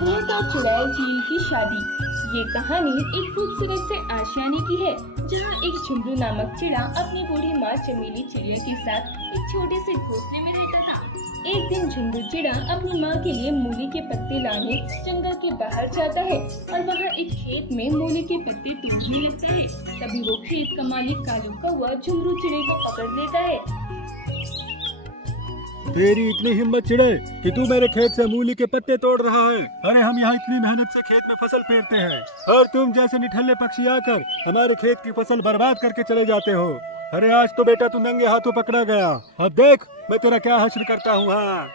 भूत और चुड़ैल चील की शादी। ये कहानी एक खूबसूरत से आशियाने की है, जहाँ एक झुंडू नामक चिड़ा अपनी बूढ़ी माँ चमेली चिड़िया के साथ एक छोटे से घोंसले में रहता था। एक दिन झुंडू चिड़ा अपनी माँ के लिए मूली के पत्ते लाने जंगल के बाहर जाता है और वहाँ एक खेत में मूली के पत्ते तोड़ने लगता है। तभी वो खेत का मालिक कालू कौवा झुंडू चिड़े को पकड़ लेता है। तेरी इतनी हिम्मत चिड़े कि तू मेरे खेत से मूली के पत्ते तोड़ रहा है। अरे हम यहाँ इतनी मेहनत से खेत में फसल पेरते हैं और तुम जैसे निठल्ले पक्षी आकर हमारे खेत की फसल बर्बाद करके चले जाते हो। अरे आज तो बेटा तू नंगे हाथों पकड़ा गया। अब देख मैं तेरा क्या हश्र करता हूँ। हाँ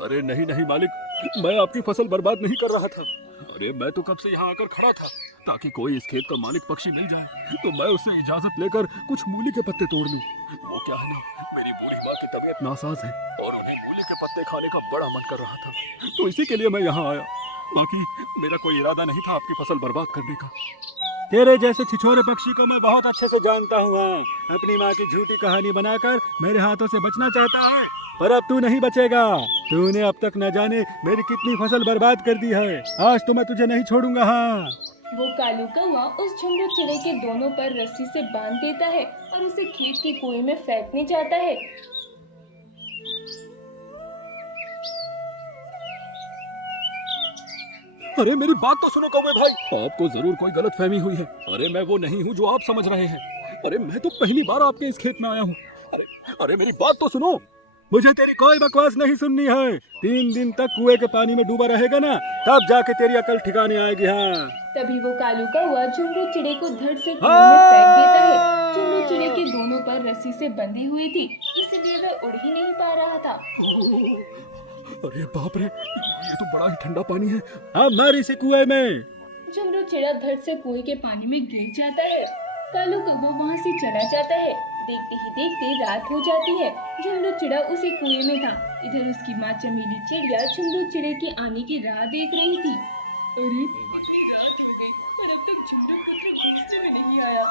अरे नहीं नहीं मालिक, मैं आपकी फसल बर्बाद नहीं कर रहा था। अरे मैं तो कब से यहाँ आकर खड़ा था ताकि कोई इस खेत का मालिक पक्षी मिल जाए तो मैं उससे इजाजत लेकर कुछ मूली के पत्ते तोड़ लूं। वो क्या है ना, मेरी बूढ़ी माँ की तबीयत नासाज है और उन्हें मूली के पत्ते खाने का बड़ा मन कर रहा था, तो इसी के लिए मैं यहाँ आया। बाकी मेरा कोई इरादा नहीं था आपकी फसल बर्बाद करने का। तेरे जैसे छिछोरे पक्षी को मैं बहुत अच्छे से जानता हूँ। अपनी माँ की झूठी कहानी बनाकर मेरे हाथों से बचना चाहता है, पर अब तू नहीं बचेगा। तूने अब तक न जाने मेरी कितनी फसल बर्बाद कर दी है। आज तो मैं तुझे नहीं छोड़ूंगा। हाँ वो कालू कौवा उस झुंडू चिड़े के दोनों पर रस्सी से बांध देता है और उसे खेत के कुएं में फेंकने जाता है। अरे मेरी बात तो सुनो कौवे भाई, आपको जरूर कोई गलत फहमी हुई है। अरे मैं वो नहीं हूँ जो आप समझ रहे हैं। अरे मैं तो पहली बार आपके इस खेत में आया हूँ। अरे मेरी बात तो सुनो, मुझे तेरी कोई बकवास नहीं सुननी है। 3 दिन तक कुएं के पानी में डूबा रहेगा ना, तब जाके तेरी अकल ठिकाने आएगी। हाँ तभी वो कालू कौवा झुंडू चिड़े को धड़ से कुएं में फेंक देता है। झुंडू चिड़े के दोनों पर रस्सी से बंधी हुई थी, इसलिए वह उड़ ही नहीं पा रहा था। अरे बाप रे, ये तो बड़ा ही ठंडा पानी है। अब मर इसे कुएं में। झुंडू चिड़ा धड़ से कुएं के पानी में गिर जाता है। कालू कौवा वहाँ से चला जाता है। देखते ही देखते रात हो जाती है। झुंडू चिड़ा उसी कुएं में था। इधर उसकी माँ चमेली चिड़िया झुंडू चिड़े के आने की राह देख रही थी। अरे पर अब तक झुंडू पुत्र घोंसले में नहीं आया।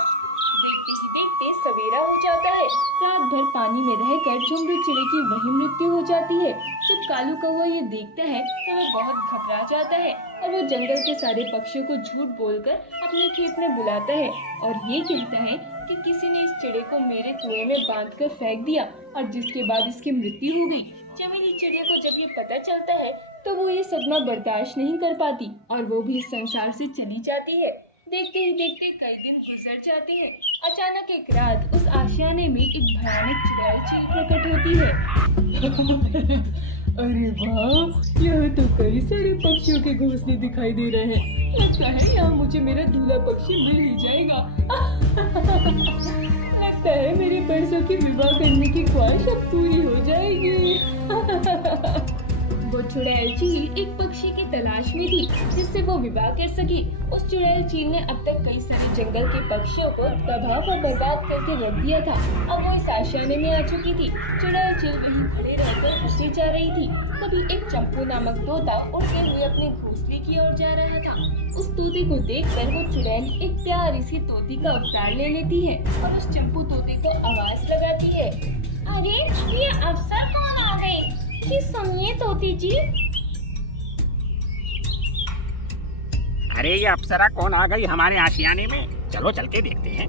देखते ही देखते सवेरा हो जाता है। रात भर पानी में रहकर झुंडू चिड़े की वही मृत्यु हो जाती है। जब कालू कौवा ये देखता है तो वह बहुत घबरा जाता है और वो जंगल के सारे पक्षियों को झूठ बोलकर अपने खेत में बुलाता है और ये कहता है कि किसी ने इस चिड़े को मेरे कुएं में बांधकर फेंक दिया और जिसके बाद इसकी मृत्यु हो गई। चमेली चिड़िया को जब ये पता चलता है तो वो ये सदमा बर्दाश्त नहीं कर पाती और वो भी इस संसार से चली जाती है। देखते ही देखते कई दिन गुजर जाते हैं। अचानक एक रात उस आशियाने में एक भयानक चुड़ैल चील प्रकट होती है। अरे वाह, यहाँ तो कई सारे पक्षियों के घोंसले दिखाई दे रहे हैं। लगता है यहाँ मुझे मेरा दूल्हा पक्षी मिल ही जाएगा। लगता है मेरे बरसों की विवाह करने की ख्वाहिश अब पूरी हो जाएगी। वो चुड़ैल चील एक पक्षी की तलाश में थी जिससे वो विवाह कर सकी। उस चुड़ैल चील ने अब तक कई सारे जंगल के पक्षियों को तबाह और बर्बाद करके रख दिया था। अब वो इस आशियाने में आ चुकी थी। चुड़ैल चील वहीं खड़े रहकर हंसे जा रही थी। तभी एक चंपू नामक तोता उड़ते हुए अपने घोंसले की ओर जा रहा था। उस तोते को देखकर वो चुड़ैल एक प्यारी सी तोती का अवतार ले लेती है और उस चंपू तोते को आवाज लगाती है। अरे ये अफसर कौन आ गए? जी सुनिए तोती जी। अरे ये अप्सरा कौन आ गई हमारे आशियाने में? चलो चल के देखते हैं।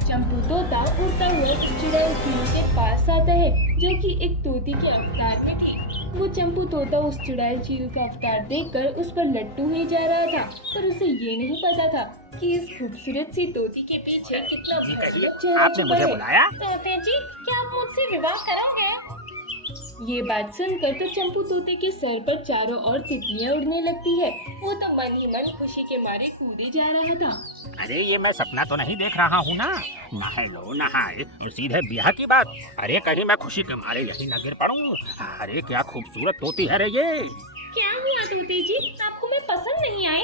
चंपू तोता उड़ता हुआ चुड़ैल चील के पास आता है जो कि एक तोती के अवतार में थी। वो चंपू तोता उस चुड़ैल चील का अवतार देखकर उस पर लट्टू ही जा रहा था, पर उसे ये नहीं पता था कि इस खूबसूरत सी तोती के पीछे कितना भयानक चेहरा आपने छुपा मुझे है। बुलाया? तोते जी, क्या आप मुझसे विवाह करोगे? ये बात सुनकर तो चंपू तोते के सर पर चारों ओर तितलियां उड़ने लगती है। वो तो मन ही मन खुशी के मारे कूदे जा रहा था। अरे ये मैं सपना तो नहीं देख रहा हूँ ना? नहाए लो नहाए, सीधे ब्याह की बात। अरे कहीं मैं खुशी के मारे यही न गिर पड़ूं। अरे क्या खूबसूरत तोती है रे ये। क्या हुआ तोती जी, आपको मैं पसंद नहीं आई?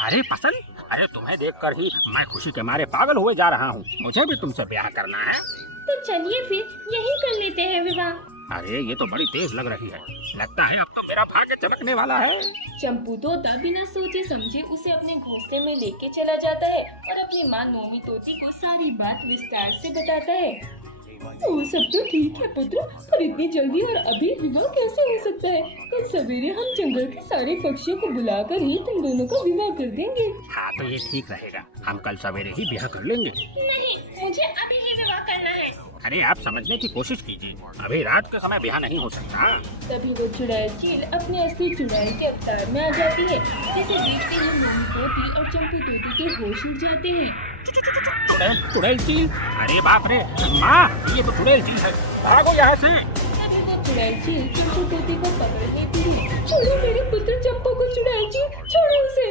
अरे पसंद? अरे तुम्हें देखकर ही मैं खुशी के मारे पागल हुए जा रहा हूँ। मुझे भी तुमसे ब्याह करना है। तो चलिए फिर यही कर लेते हैं विवाह। अरे ये तो बड़ी तेज लग रही है। लगता है अब तो मेरा भाग्य चमकने वाला है। चंपू तोता बिना सोचे समझे उसे अपने घोंसले में लेके चला जाता है और अपनी माँ नोमी तोती को सारी बात विस्तार से बताता है। वो सब तो ठीक है पुत्र, पर इतनी जल्दी और अभी विवाह कैसे हो सकता है? कल सवेरे हम जंगल के सारे पक्षियों को बुलाकर ही तुम दोनों का विवाह कर देंगे। हाँ तो ये ठीक रहेगा, हम कल सवेरे ही ब्याह कर लेंगे। नहीं, मुझे अभी ही विवाह करना है। अरे आप समझने की कोशिश कीजिए, अभी रात के समय ब्याह नहीं हो सकता। तभी वो चुड़ैल चील अपने असली चुड़ैल के अवतार में आ जाती है, जिसे देखते ही मोमी तोती और चंपू तोती के होश उड़ जाते हैं। चुड़ैल चील, अरे बाप रे माँ, ये तो चुड़ैल चील है, भागो यहाँ से। तभी वो चुड़ैल चील चंपू तोती को पकड़ लेती है। छोड़ो मेरे पुत्र चंपू को चुड़ैल चील, छोड़ो उसे।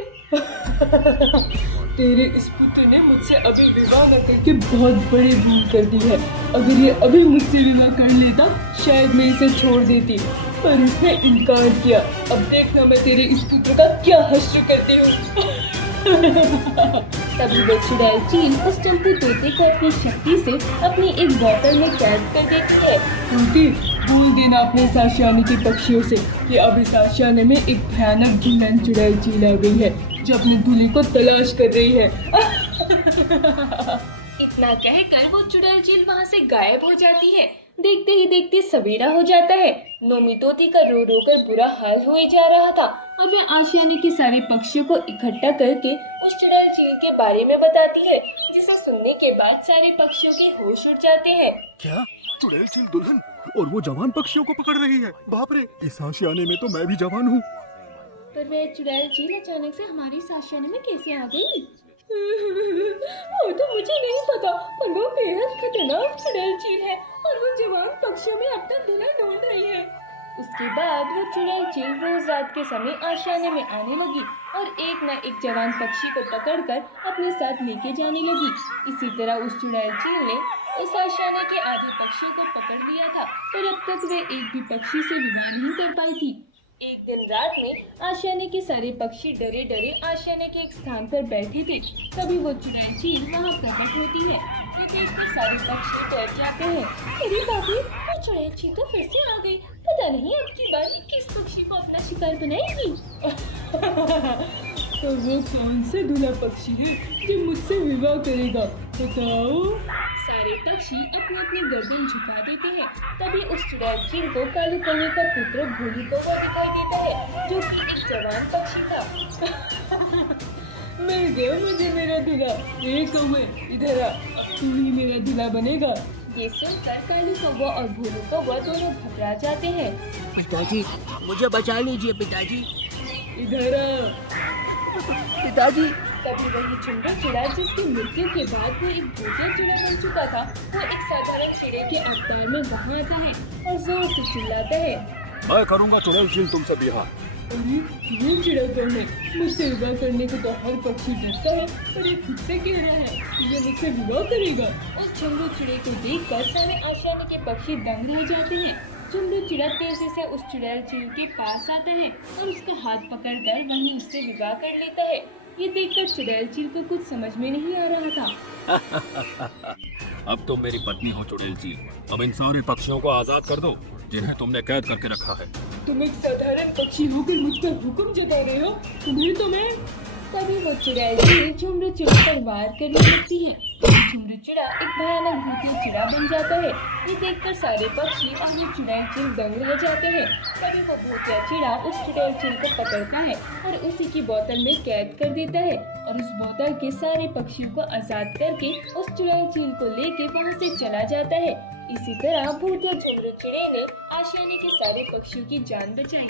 तेरे इस पुत्र ने मुझसे अभी विवाह न करके बहुत बड़ी भूल कर दी है। अगर ये अभी मुझसे विवाह कर लेता शायद मैं इसे छोड़ देती, पर इसने इनकार किया। अब देखना मैं तेरे इस पुत्र का क्या हश्र करती हूँ। तभी वो चुड़ैल चील उस चंपू तोते को अपनी शक्ति से अपनी एक बोतल में कैद कर देती है। तोते, बोल देना अपने साशियाने के पक्षियों से कि अब इस आशियाने में एक भयानक घिनन चुड़ैल चील आ गई है जो अपने दूल्हे को तलाश कर रही है। इतना कहकर वो चुड़ैल चील वहाँ से गायब हो जाती है। देखते ही देखते सवेरा हो जाता है। नोमी तोती का रो रो कर बुरा हाल हो ही जा रहा था। अब वह आशियाने के सारे पक्षियों को इकट्ठा करके उस चुड़ैल चील के बारे में बताती है, जिसे सुनने के बाद सारे पक्षियों के होश उड़ जाते हैं। क्या चुड़ैल चील दुल्हन और वो जवान पक्षियों को पकड़ रही है? बाप रे, इस आशियाने में तो मैं भी जवान हूँ। पर वह चुड़ैल चील अचानक से हमारी साशियाने में कैसे आ गई? वो तो मुझे नहीं पता, पर वो बेहद खतरनाक चुड़ैल चील है और वो जवान पक्षियों में अपना दूल्हा ढूंढ रही है। उसके बाद वो चुड़ैल चील रोज रात के समय आशियाने में आने लगी और एक न एक जवान पक्षी को पकड़कर अपने साथ लेके जाने लगी। इसी तरह उस चुड़ैल चील ने उस आशियाने के आधे पक्षियों को पकड़ लिया था, पर अब तक वे एक भी पक्षी से विवाह नहीं कर पाई थी। एक दिन रात में आशियाने के सारे पक्षी डरे डरे आशियाने के एक स्थान पर बैठे थे। तभी वो चुड़ैल चील वहाँ प्रकट होती है। ये देखकर सारे पक्षी डर जाते हैं। अरे बाबू, वो चुड़ैल चील तो फिर से आ गई। पता नहीं अब की बार किस पक्षी को अपना शिकार बनाएगी। तो वो कौन से दूल्हा पक्षी है जो मुझसे विवाह करेगा, बताओ। सारे पक्षी अपनी अपनी गर्दन झुका देते हैं। तभी उस चुड़ैल चील को कालू कौवे का पुत्र भोलू कौवा दिखाई देता है, जो कि एक जवान पक्षी था। मिल गया मुझे मेरा दूल्हा। ए कौवे, इधर आ, अब तू ही मेरा दूल्हा बनेगा। ये सुनकर कालू कौवा और भोलू कौवा दोनों घबरा जाते हैं। पिताजी, मुझे बचा लीजिए पिताजी। इधर आ। पिताजी, तभी वही चुंडा चिड़ा जिसकी मृत्यु के बाद वो एक भूतिया चिड़ा बन चुका था, वो एक साधारण चिड़े के अवतार में वहाँ आता है और जोर से चिल्लाता है। मैं करूँगा चुड़ैल चील तुमसे ब्याह। अरे ये चिड़ा कौन है? मुझसे विवाह करने को तो हर पक्षी डरता है, पर ये खुद से कह रहा है कि ये मुझसे विवाह करेगा। उस झुंडू चिड़े को देखकर सारे आशियाने के पक्षी दंग रह जाते हैं। झुंडू चिड़ा तेजी से उस चुड़ैल चील के पास आता है और उसका हाथ पकड़कर वहीं उससे विवाह कर लेता है। ये देखकर चुड़ैल चील को कुछ समझ में नहीं आ रहा था। अब तुम मेरी पत्नी हो चुड़ैल चील। अब इन सारे पक्षियों को आजाद कर दो जिन्हें तुमने कैद करके रखा है। तुम एक साधारण पक्षी होकर मुझ पर हुक्म जता रहे हो? तुम्हें तो मैं। तभी वो चुड़ैल चील झुंडू चिड़ा पर वार करने लगती है। झुंडू चिड़ा एक भयानक भूतिया चिड़ा बन जाता है। ये देखकर सारे पक्षी और वो चुड़ैल चील दंग रह जाते हैं। तभी वो भूतिया चिड़ा उस चुड़ैल चील को पकड़ता है और उसी की बोतल में कैद कर देता है और उस बोतल के सारे पक्षियों को आजाद करके उस चुड़ैल चील को लेके वहाँ से चला जाता है। इसी तरह भूतिया झुंडू चिड़े ने आशियाने के सारे पक्षियों की जान बचाई।